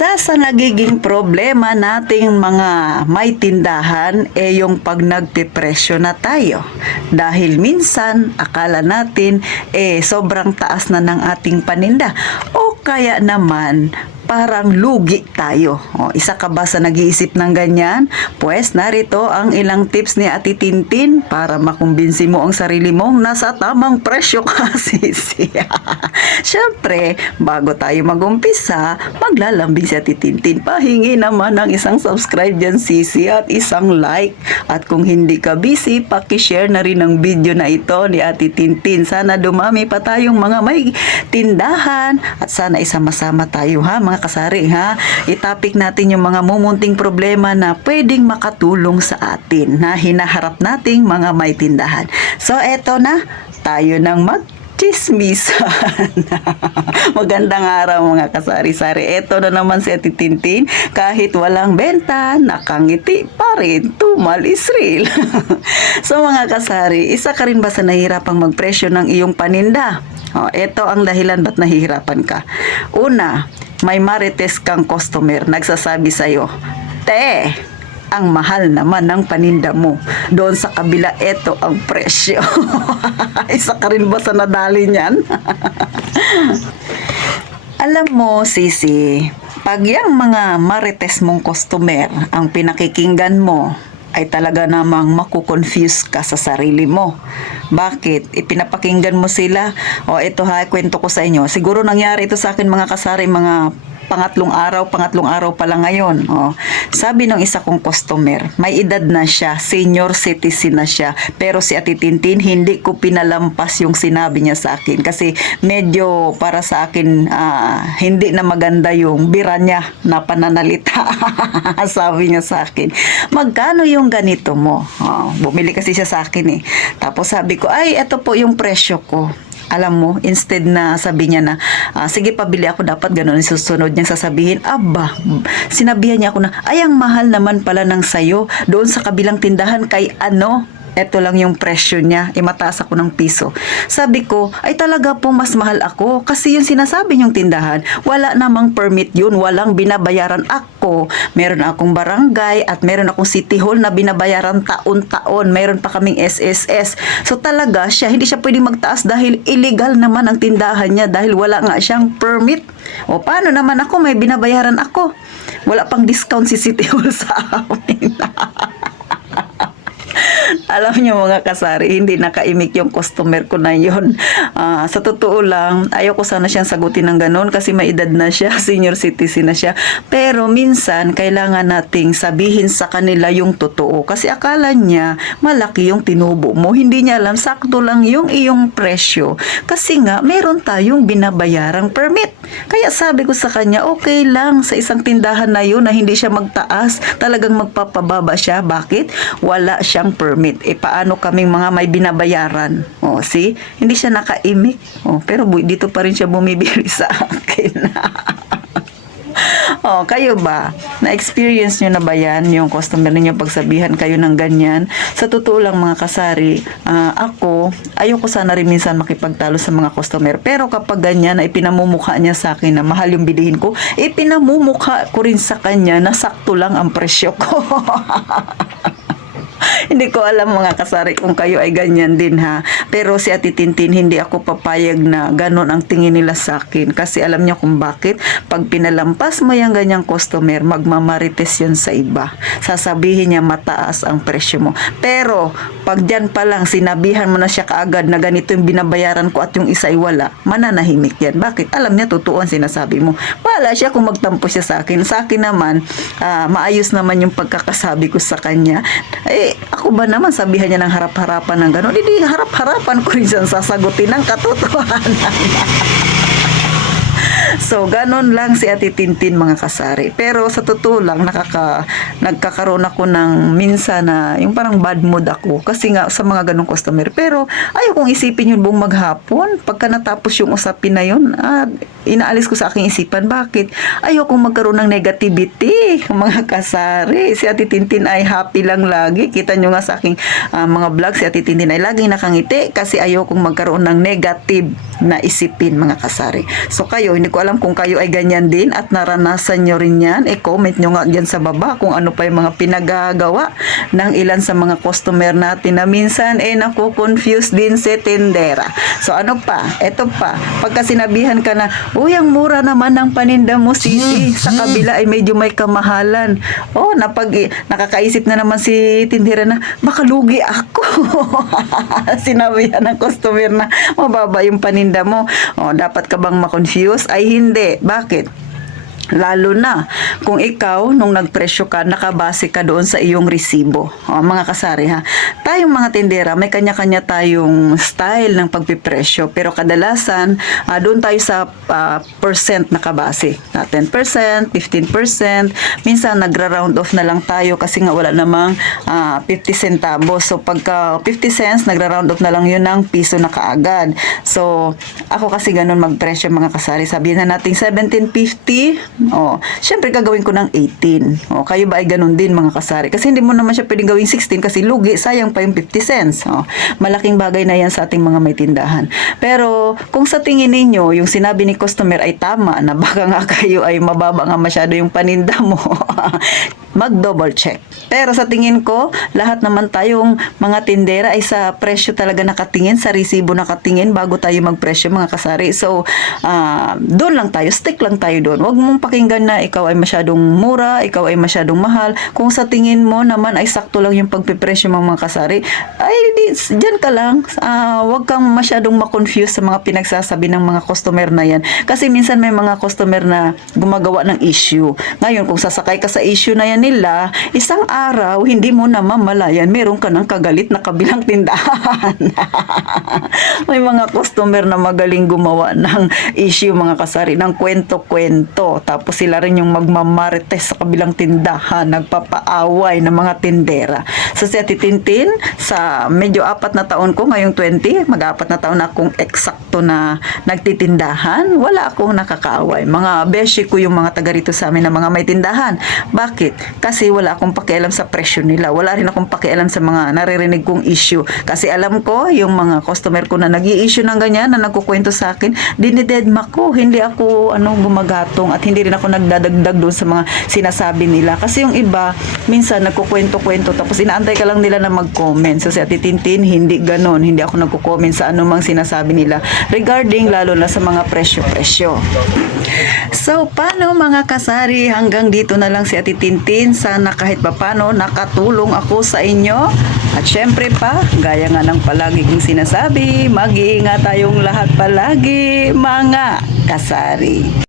Isa sa nagiging problema nating mga may tindahan yung pag nagpipresyo na tayo. Dahil minsan akala natin sobrang taas na ng ating paninda o kaya naman parang lugi tayo. Isa ka ba sa nag-iisip ng ganyan? Pues narito ang ilang tips ni Ate Tintin para makumbinsi mo ang sarili mong nasa tamang presyo ka, sisi. Siyempre, bago tayo mag-umpisa, maglalambing si Ate Tintin. Pahingi naman ng isang subscribe dyan, sisi, at isang like. At kung hindi ka busy, pakishare na rin ang video na ito ni Ate Tintin. Sana dumami pa tayong mga may tindahan at sana isama-sama tayo, ha, mga kasari, ha. Itapik natin yung mga mumunting problema na pwedeng makatulong sa atin na hinaharap nating mga may tindahan. So, eto na, tayo nang chismisan. Magandang araw mga kasari-sari. Ito na naman si Ate Tintin. Kahit walang benta, nakangiti pa rin. Tumal is real. So mga kasari, isa ka rin ba sa nahihirapang magpresyo ng iyong paninda? Ito ang dahilan ba't nahihirapan ka. Una, may marites kang customer. Nagsasabi sa'yo, "Te, ang mahal naman ng paninda mo. Doon sa kabila, eto ang presyo." Isa ka rin ba sa nadali niyan? Alam mo, sisi, pag yung mga marites mong customer ang pinakikinggan mo, ay talaga namang makukonfuse ka sa sarili mo. Bakit? Ipinapakinggan mo sila. Ito ha, kwento ko sa inyo. Siguro nangyari ito sa akin mga kasari, mga pangatlong araw pa lang ngayon. Sabi ng isa kong customer, may edad na siya, senior citizen na siya, pero si Ate Tintin, hindi ko pinalampas yung sinabi niya sa akin kasi medyo para sa akin, hindi na maganda yung bira niya na pananalita. Sabi niya sa akin, "Magkano yung ganito mo?" Bumili kasi siya sa akin eh. Tapos sabi ko, "Ay, ito po yung presyo ko." Alam mo, instead na sabi niya na, "Sige, pabili ako," dapat ganun yung susunod niyang sasabihin. Aba, sinabihan niya ako na, "Ay, ang mahal naman pala ng sayo. Doon sa kabilang tindahan kay ano, eto lang yung presyo niya, mataas ako ng piso." Sabi ko, "Ay talaga po mas mahal ako kasi yung sinasabi niyong tindahan, wala namang permit yun, walang binabayaran ako. Meron akong barangay at meron akong city hall na binabayaran taon-taon. Meron pa kaming SSS. So talaga siya, hindi siya pwedeng magtaas dahil illegal naman ang tindahan niya dahil wala nga siyang permit. Paano naman ako, may binabayaran ako? Wala pang discount si city hall sa amin." Alam niyo mga kasari, hindi nakaimik yung customer ko na yun. Sa totoo lang, ayoko sana siyang sagutin ng ganun kasi may edad na siya, senior citizen na siya. Pero minsan, kailangan nating sabihin sa kanila yung totoo. Kasi akala niya, malaki yung tinubo mo. Hindi niya alam, sakto lang yung iyong presyo. Kasi nga, meron tayong binabayarang permit. Kaya sabi ko sa kanya, okay lang sa isang tindahan na yun na hindi siya magtaas. Talagang magpapababa siya. Bakit? Wala siyang permit. Paano kaming mga may binabayaran? See? Hindi siya nakaimik. Pero dito pa rin siya bumibili sa akin. Kayo ba? Na-experience nyo na ba yan? Yung customer ninyo pagsabihan kayo ng ganyan? Sa totoo lang mga kasari, ako, ayoko sana rin minsan makipagtalo sa mga customer. Pero kapag ganyan na ipinamumukha niya sa akin na mahal yung bilihin ko, ipinamumukha ko rin sa kanya na sakto lang ang presyo ko. Hindi ko alam mga kasari kung kayo ay ganyan din ha. Pero si Ate Tintin, hindi ako papayag na ganon ang tingin nila sa akin. Kasi alam niyo kung bakit? Pag pinalampas mo yung ganyang customer, magmamarites yun sa iba. Sasabihin niya mataas ang presyo mo. Pero pag dyan pa lang sinabihan mo na siya kaagad na ganito yung binabayaran ko at yung isa ay wala, mananahimik yan. Bakit? Alam niya totoo ang sinasabi mo. Wala siya kung magtampo siya sa akin. Sa akin naman, maayos naman yung pagkakasabi ko sa kanya. Ako ba naman sabihan niya ng harap-harapan ng gano'n? Hindi harap-harapan ko rin siyang sasagutin ng katotohanan. So, ganon lang si Ate Tintin mga kasari. Pero sa totoo lang, nagkakaroon ako ng minsan na yung parang bad mood ako. Kasi nga sa mga ganong customer. Pero ayaw kong isipin yun buong maghapon. Pagka natapos yung usapin na yun, inaalis ko sa aking isipan. Bakit? Ayaw kong magkaroon ng negativity mga kasari. Si Ate Tintin ay happy lang lagi. Kita nyo nga sa aking mga vlog, si Ate Tintin ay laging nakangiti kasi ayaw kong magkaroon ng negative na isipin mga kasari. So kayo, hindi ko ko alam kung kayo ay ganyan din at naranasan nyo rin yan. Comment nyo nga dyan sa baba kung ano pa yung mga pinagagawa ng ilan sa mga customer natin na minsan naku-confuse din si tindera. So ano pa? Eto pa. Pagka sinabihan ka na, uy, ang mura naman ng paninda mo, sisi. Sa kabila ay medyo may kamahalan. Nakakaisip na naman si tindera na, baka lugi ako. Sinabihan ng customer na mababa yung paninda mo. Dapat ka bang ma-confuse? Ay hindi. Bakit? Lalo na kung ikaw, nung nagpresyo ka, nakabase ka doon sa iyong resibo. Mga kasari ha, tayong mga tindera, may kanya-kanya tayong style ng pagpipresyo. Pero kadalasan, doon tayo sa percent nakabase. 10%, 15%, minsan nagra-round off na lang tayo kasi nga wala namang 50 centavos. So pagka 50 cents, nagra-round off na lang yun ng piso na kaagad. So ako kasi ganun magpresyo mga kasari. Sabihin na natin 17.50. Syempre gagawin ko ng 18. Kayo ba ay ganun din mga kasari? Kasi hindi mo naman siya pwedeng gawin 16 kasi lugi, sayang pa yung 50 cents. Malaking bagay na yan sa ating mga may tindahan. Pero kung sa tingin ninyo, yung sinabi ni customer ay tama na baka nga kayo ay mababa nga masyado yung paninda mo, mag-double check. Pero sa tingin ko, lahat naman tayong mga tindera ay sa presyo talaga nakatingin, sa resibo nakatingin bago tayo magpresyo mga kasari. So, doon lang tayo, stick lang tayo doon. Huwag mong pakinggan na ikaw ay masyadong mura, ikaw ay masyadong mahal. Kung sa tingin mo naman ay sakto lang yung pagpipresyo mga kasari, ay dyan ka lang. Huwag kang masyadong ma-confuse sa mga pinagsasabi ng mga customer na yan. Kasi minsan may mga customer na gumagawa ng issue. Ngayon, kung sasakay ka sa issue na yan nila, isang araw, hindi mo na mamalayan, meron ka ng kagalit na kabilang tindahan. May mga customer na magaling gumawa ng issue mga kasari, ng kwento-kwento. Tapos sila rin yung magmamarites sa kabilang tindahan, nagpapaaway ng mga tindera. So si Ate Tintin, sa medyo 4 na taon ko, ngayong 20, mag-4 na taon na akong eksakto na nagtitindahan, wala akong nakakaaway. Mga beshi ko yung mga taga rito sa amin na mga may tindahan. Bakit? Kasi wala akong pakialam sa presyo nila. Wala rin akong pakialam sa mga naririnig kong issue. Kasi alam ko, yung mga customer ko na nag-i-issue ng ganyan, na nagkukwento sa akin, dinidedma ko. Hindi ako gumagatong at hindi rin ako nagdadagdag doon sa mga sinasabi nila. Kasi yung iba, minsan nagkukwento-kwento tapos inaantay ka lang nila na mag-comment. So si Ate Tintin, hindi ganon. Hindi ako nagko-comment sa anumang sinasabi nila regarding lalo na sa mga presyo-presyo. So, paano mga kasari? Hanggang dito na lang si Ate Tintin. Sana kahit papano nakatulong ako sa inyo. At syempre pa, gaya nga ng palagi kong sinasabi, mag-iingat tayong lahat palagi, mga kasari.